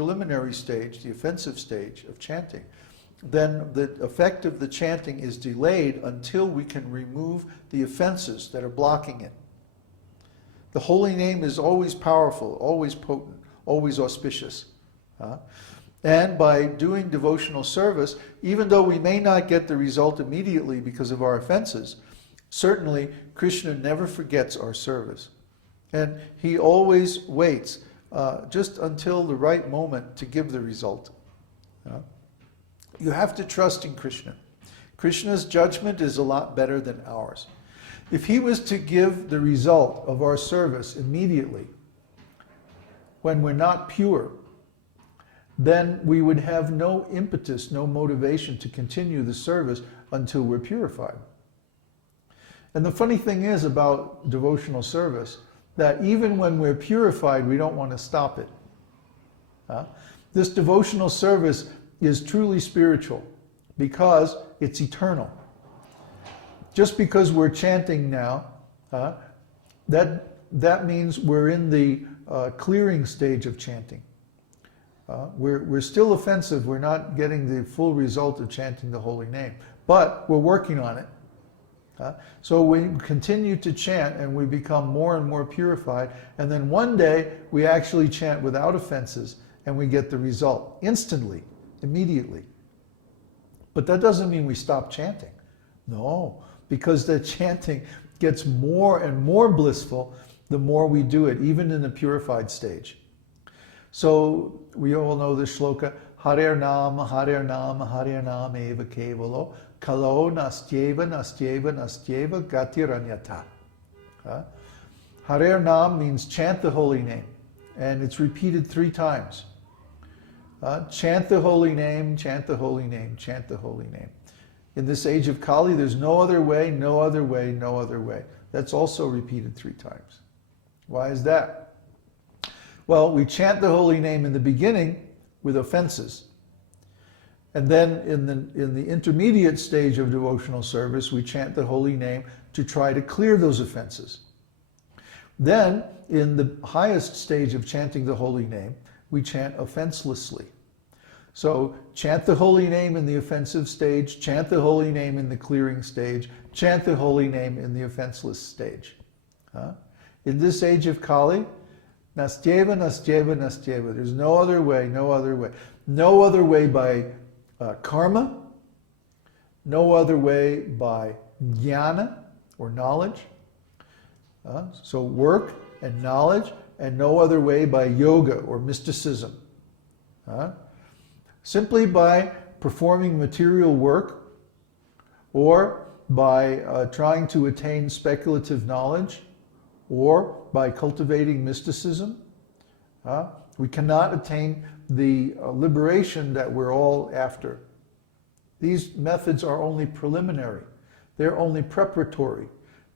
preliminary stage, the offensive stage of chanting, then the effect of the chanting is delayed until we can remove the offenses that are blocking it. The holy name is always powerful, always potent, always auspicious. And by doing devotional service, even though we may not get the result immediately because of our offenses, certainly Krishna never forgets our service. And he always waits just until the right moment to give the result. You have to trust in Krishna. Krishna's judgment is a lot better than ours. If he was to give the result of our service immediately, when we're not pure, then we would have no impetus, no motivation to continue the service until we're purified. And the funny thing is about devotional service, that even when we're purified, we don't want to stop it. This devotional service is truly spiritual because it's eternal. Just because we're chanting now, that means we're in the clearing stage of chanting. We're still offensive. We're not getting the full result of chanting the holy name, but we're working on it. So we continue to chant and we become more and more purified, and then one day we actually chant without offenses and we get the result instantly, immediately. But that doesn't mean we stop chanting. No, because the chanting gets more and more blissful the more we do it, even in the purified stage. So we all know this shloka, Harer Nama, Harer Nama, Harer Nama eva kevalo, kalo nastyeva, nastyeva, nastyeva, gatiranyata. Harer Nam means chant the holy name, and it's repeated 3 times. Chant the holy name, chant the holy name, chant the holy name. In this age of Kali, there's no other way, no other way, no other way. That's also repeated 3 times. Why is that? Well, we chant the holy name in the beginning with offenses. And then in the intermediate stage of devotional service, we chant the holy name to try to clear those offenses. Then, in the highest stage of chanting the holy name, we chant offenselessly. So, chant the holy name in the offensive stage, chant the holy name in the clearing stage, chant the holy name in the offenseless stage. In this age of Kali, nastyeva, nastyeva, nastyeva. There's no other way, no other way. No other way by karma, no other way by jnana, or knowledge. So work and knowledge, and no other way by yoga, or mysticism. Simply by performing material work, or by trying to attain speculative knowledge, or by cultivating mysticism, we cannot attain the liberation that we're all after. These methods are only preliminary. They're only preparatory.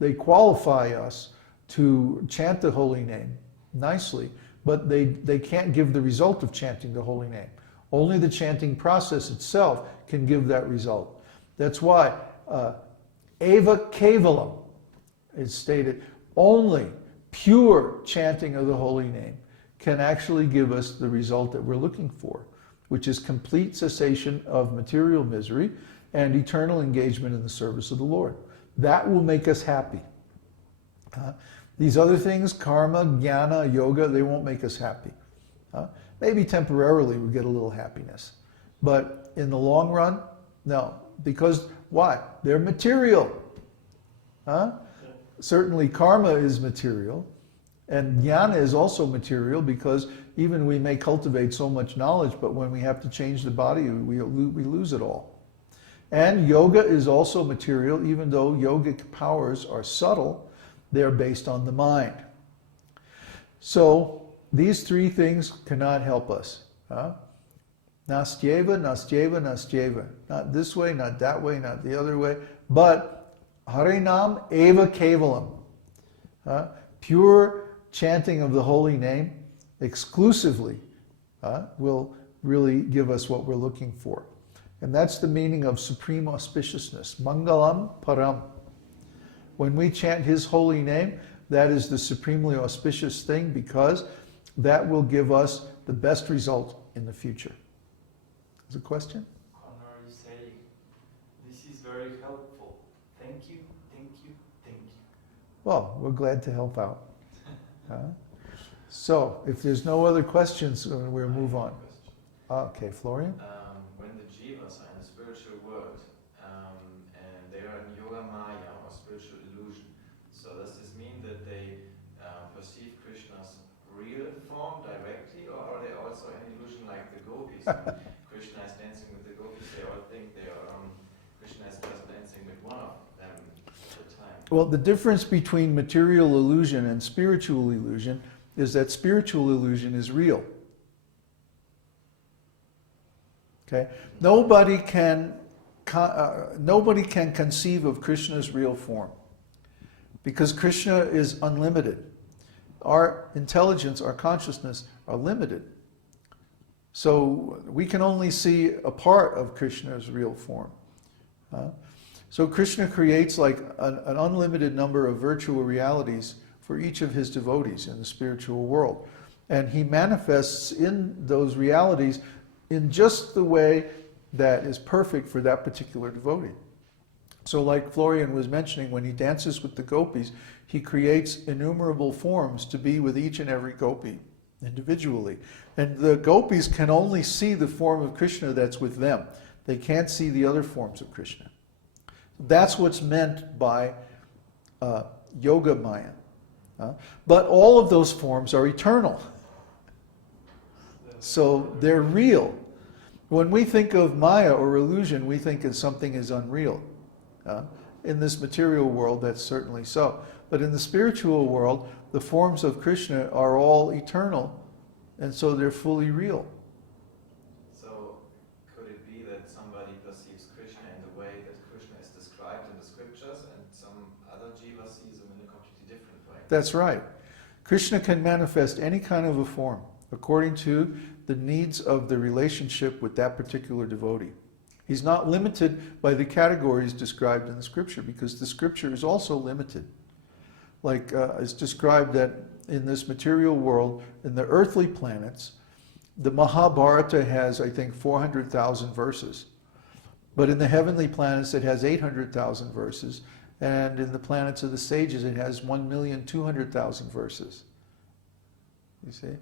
They qualify us to chant the holy name nicely, but they can't give the result of chanting the holy name. Only the chanting process itself can give that result. That's why eva kevalam is stated. Only pure chanting of the holy name can actually give us the result that we're looking for, which is complete cessation of material misery and eternal engagement in the service of the Lord. That will make us happy. These other things, karma, jnana, yoga, they won't make us happy. Maybe temporarily we get a little happiness, but in the long run, no. Because why? They're material. Certainly karma is material, and jnana is also material, because even we may cultivate so much knowledge, but when we have to change the body, we lose it all. And yoga is also material, even though yogic powers are subtle, they're based on the mind. So these 3 things cannot help us. Nastyeva, nastyeva, nastyeva. Not this way, not that way, not the other way, but Harinam eva kevalam. Pure chanting of the holy name exclusively will really give us what we're looking for. And that's the meaning of supreme auspiciousness. Mangalam param. When we chant his holy name, that is the supremely auspicious thing, because that will give us the best result in the future. Is a question? Conor is saying, this is very helpful. Thank you, thank you, thank you. Well, we're glad to help out. So, if there's no other questions, we'll move on. Okay, Florian? When the jivas are in the spiritual world, and they are in yoga maya or spiritual illusion, so does this mean that they perceive Krishna's real form directly, or are they also in illusion like the gopis? Krishna is dancing with the gopis, they all think they are Krishna is just dancing with one of them at a time. Well, the difference between material illusion and spiritual illusion is that spiritual illusion is real. Okay? Nobody can conceive of Krishna's real form because Krishna is unlimited. Our intelligence, our consciousness are limited. So we can only see a part of Krishna's real form. So Krishna creates like an unlimited number of virtual realities for each of his devotees in the spiritual world. And he manifests in those realities in just the way that is perfect for that particular devotee. So like Florian was mentioning, when he dances with the gopis, he creates innumerable forms to be with each and every gopi individually. And the gopis can only see the form of Krishna that's with them. They can't see the other forms of Krishna. That's what's meant by yoga maya. But all of those forms are eternal. So they're real. When we think of maya or illusion, we think of something as unreal. In this material world, that's certainly so. But in the spiritual world, the forms of Krishna are all eternal, and so they're fully real. So could it be that somebody perceives Krishna in the way that Krishna is described in the scriptures, and some other jiva sees him in a completely different way? That's right. Krishna can manifest any kind of a form according to the needs of the relationship with that particular devotee. He's not limited by the categories described in the scripture, because the scripture is also limited. Like it's described that in this material world, in the earthly planets, the Mahabharata has, I think, 400,000 verses. But in the heavenly planets, it has 800,000 verses. And in the planets of the sages, it has 1,200,000 verses. You see?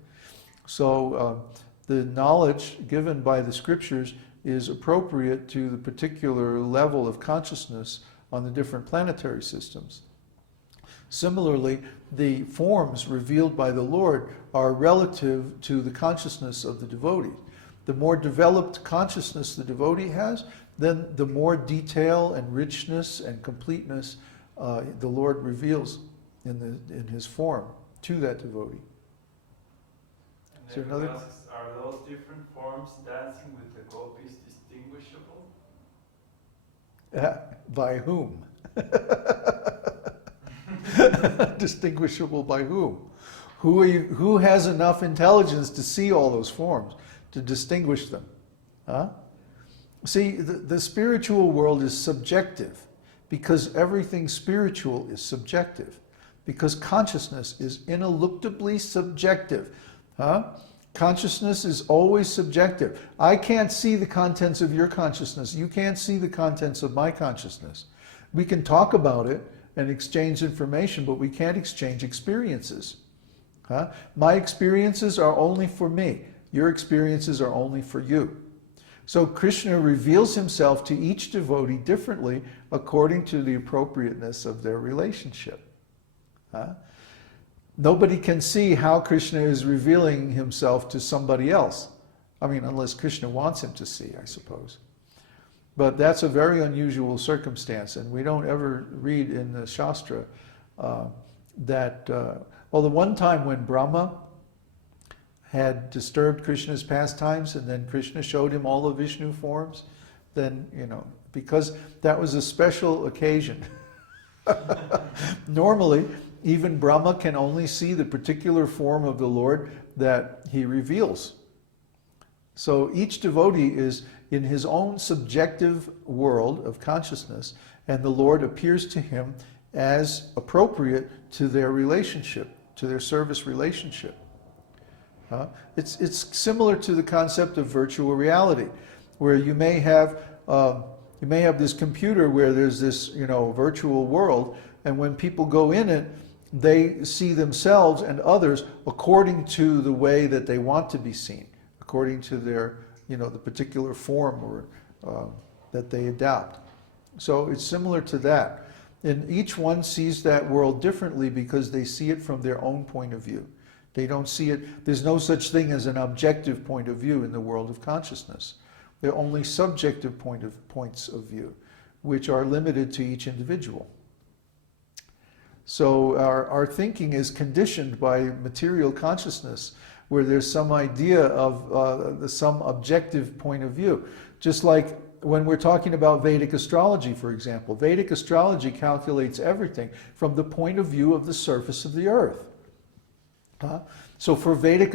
So the knowledge given by the scriptures is appropriate to the particular level of consciousness on the different planetary systems. Similarly, the forms revealed by the Lord are relative to the consciousness of the devotee. The more developed consciousness the devotee has, then the more detail and richness and completeness the Lord reveals in his form to that devotee. Is there another? Are those different forms dancing with the gopis distinguishable? By whom? Distinguishable by whom? Who has enough intelligence to see all those forms, to distinguish them? See, the spiritual world is subjective, because everything spiritual is subjective, because consciousness is ineluctably subjective. Consciousness is always subjective. I can't see the contents of your consciousness. You can't see the contents of my consciousness. We can talk about it and exchange information, but we can't exchange experiences. My experiences are only for me. Your experiences are only for you. So Krishna reveals himself to each devotee differently according to the appropriateness of their relationship. Nobody can see how Krishna is revealing himself to somebody else. I mean, unless Krishna wants him to see, I suppose. But that's a very unusual circumstance, and we don't ever read in the Shastra that, well, the one time when Brahma had disturbed Krishna's pastimes, and then Krishna showed him all the Vishnu forms, then, because that was a special occasion. Normally, even Brahma can only see the particular form of the Lord that he reveals. So each devotee is in his own subjective world of consciousness, and the Lord appears to him as appropriate to their relationship, to their service relationship. It's similar to the concept of virtual reality, where you may have this computer where there's this virtual world, and when people go in it, they see themselves and others according to the way that they want to be seen, according to their the particular form or that they adopt. So it's similar to that. And each one sees that world differently because they see it from their own point of view. They don't see it, there's no such thing as an objective point of view in the world of consciousness. There are only subjective points of view, which are limited to each individual. So our thinking is conditioned by material consciousness, where there's some idea of some objective point of view. Just like when we're talking about Vedic astrology, for example, Vedic astrology calculates everything from the point of view of the surface of the earth. So for Vedic